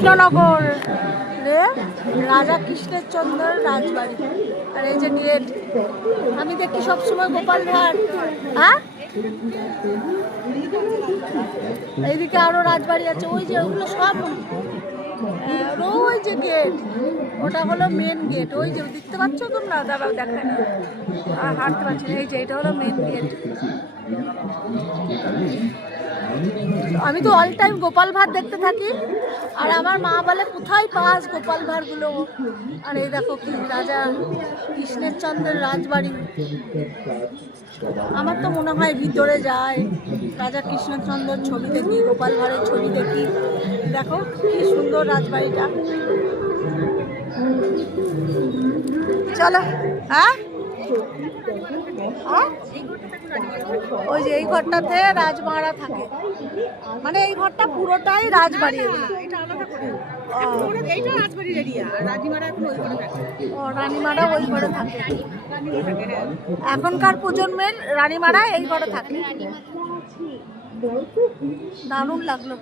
কৃষ্ণনগর রে রাজা কৃষ্ণচন্দ্রের রাজবাড়ি। আর এই যে গেট, আমি দেখি সবসময় গোপাল ভাঁড়। হ্যাঁ, এইদিকে আরো রাজবাড়ি আছে, ওই যে ওগুলো সব। ওই যে গেট, ওটা হলো মেন গেট। ওই যে দেখতে পাচ্ছ তোমরা, দাঁড়াও দেখায়, আর হাঁটতে পারছি না। এই যে এটা হলো মেন গেট। আমি তো অল টাইম গোপাল ভাঁড় দেখতে থাকি, আর আমার মা বলে কোথায় পাস গোপাল ভাঁড়গুলো। আর এই দেখো কি রাজা কৃষ্ণচন্দ্রের রাজবাড়ি। আমার তো মনে হয় ভিতরে যায়, রাজা কৃষ্ণচন্দ্রের ছবি দেখি, গোপাল ভাঁড়ের ছবি দেখি। দেখো কি সুন্দর রাজবাড়িটা। চলো। হ্যাঁ, ওই যে এই ঘরটাতে রাজমারা থাকে, মানে এই ঘরটা পুরোটাই রাজবাড়ি। রানীমারা ওই ঘরে থাকে, এখনকার প্রজন্মের রানীমারা এই ঘরে থাকে। দারুণ লাগলো।